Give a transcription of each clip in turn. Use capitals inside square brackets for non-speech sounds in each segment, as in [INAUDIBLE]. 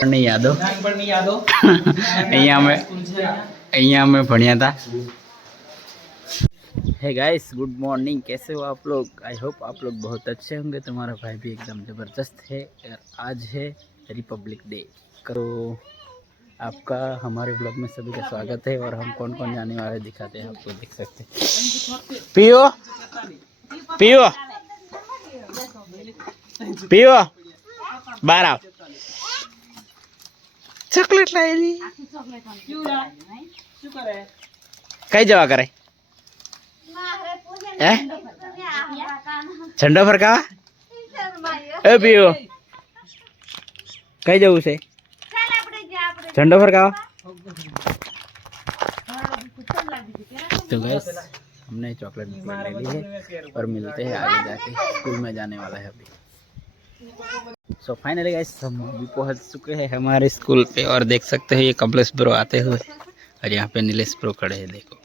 નાનપણની યાદો નાનપણની યાદો [LAUGHS] અહીંયા અમે સ્કૂલ છે અહીંયા. અહીંયા અમે ભણ્યા था है गाइस गुड मॉर्निंग कैसे हो आप लोग आई होप आप लोग बहुत अच्छे होंगे तुम्हारा भाई भी एकदम ज़बरदस्त है और आज है रिपब्लिक डे करो आपका हमारे ब्लॉग में सभी का स्वागत है और हम कौन कौन जाने वाले दिखाते हैं आपको देख सकते हैं पियो पियो पियो बाहर आओ ચોકલેટ લાવેલી શું કરે કઈ જવા કરે હે ઝંડો ફરકાવા એ પીઓ કઈ જવું છે ઝંડો ફરકાવા तो गैस हमने चॉकलेट ले ली है और मिलते हैं आगे जाके स्कूल में जाने वाला है अभी सो फाइनली गैस हम अभी पहुंच चुके हैं हमारे स्कूल पे और देख सकते हैं ये कमलेश ब्रो आते हुए और यहाँ पे नीलेश ब्रो खड़े हैं देखो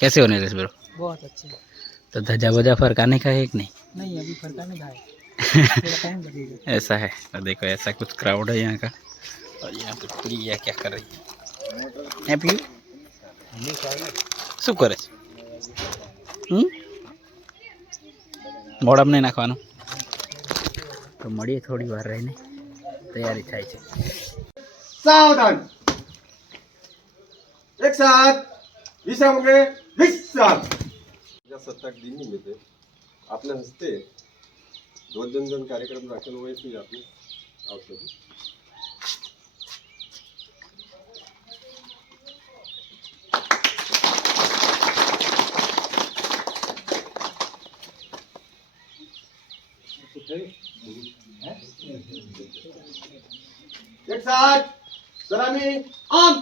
कैसे हो नीलेश ब्रो बहुत अच्छे तो धजा वजा फरकाने का है कि नहीं नहीं अभी फरका नहीं खाए थोड़ा टाइम लगेगा [LAUGHS] ऐसा है तो देखो ऐसा कुछ क्राउड है यहाँ का और यहाँ पे प्रिया क्या कर रही है हैं प्रियु શું કરે છે હમ મોઢામાં નહીં નાખવાનું તો મળીએ થોડી વાર રહીને. તૈયારી થાય છે. સાવધાન. એક સાથ વિશ્રામગ્રે વિશ્રામ. પ્રજાસત્તાક દિન નિમિત્તે આપના હસ્તે ધ્વજવંદન કાર્યક્રમ રાખેલો હોય તે આપને આવશે. Okay. એક સાથ સલામી આમ.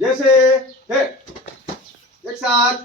જૈસે હે. એક સાથ.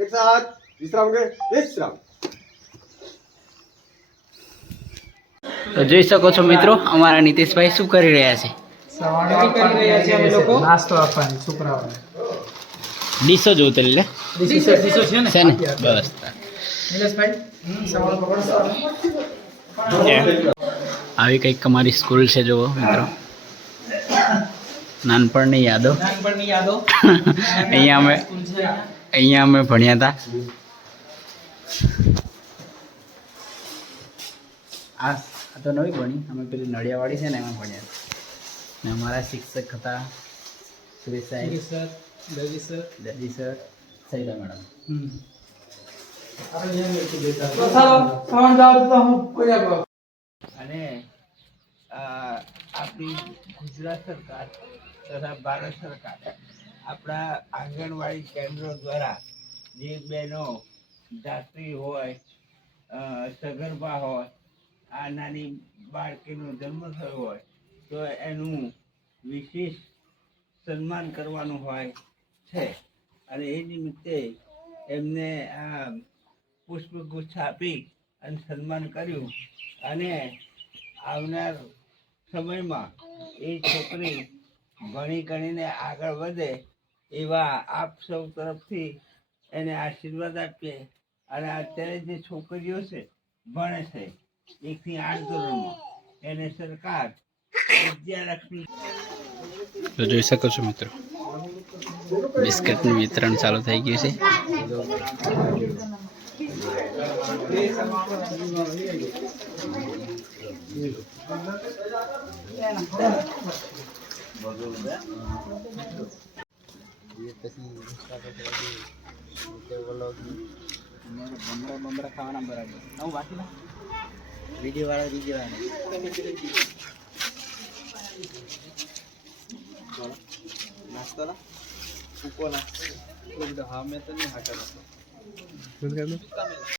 एक साथ विश्राम घे विश्राम તો જોઈ શકો છો મિત્રો અમારા નીતિશભાઈ શું કરી રહ્યા છે સવારે કરી રહ્યા છીએ અમે લોકો નાસ્તો આપવાની છોકરાઓને ડીશો જોતો લે ડીશો ડીશો છે ને છે ને બસ નિલેશભાઈ સવારે પકડશો આવી કંઈક અમારી સ્કૂલ છે જુઓ મિત્રો નાનપણની યાદો નાનપણની યાદો [LAUGHS] અહીંયા અમે સ્કૂલ છે અહીંયા. અમે ભણ્યા હતા આ આ તો નવી બની અમે પેલી નડિયાવાડી છે ને એમાં ભણ્યા હતા. ને અમારા શિક્ષક હતા શ્રી સાહેબ. Sir Darji sir. Darji sir Saida madam. અને આ આપણી ગુજરાત સરકાર તથા ભારત સરકાર આપણા આંગણવાડી કેન્દ્રો દ્વારા જે બહેનો ધાત્રી હોય સગર્ભા હોય, આ નાની બાળકીનો જન્મ થયો હોય, તો એનું વિશેષ સન્માન કરવાનું હોય છે. અને એ નિમિત્તે એમને આ પુષ્પગુચ્છ આપી અને સન્માન કર્યું. અને આવનાર સમયમાં એ છોકરી ભણી ગણીને આગળ વધે એવા આપ સૌ તરફથી એને આશીર્વાદ આપીએ. અને અત્યારે જે છોકરીઓ છે, ભણે છે, એકથી આઠ ધોરણમાં, એને સરકાર વિદ્યાલક્ષ્મી તો જોઈ શકો છો મિત્રો, બિસ્કટનું વિતરણ ચાલુ થઈ ગયું છે. પછી બમરા બમરા ખાવાના બરાબર. હું બાકી ના? વીડિયો વાળો વીડિયો વાળો. નાસ્તો ના ઉપો નાસ્તો. હા મેં તને હા કરો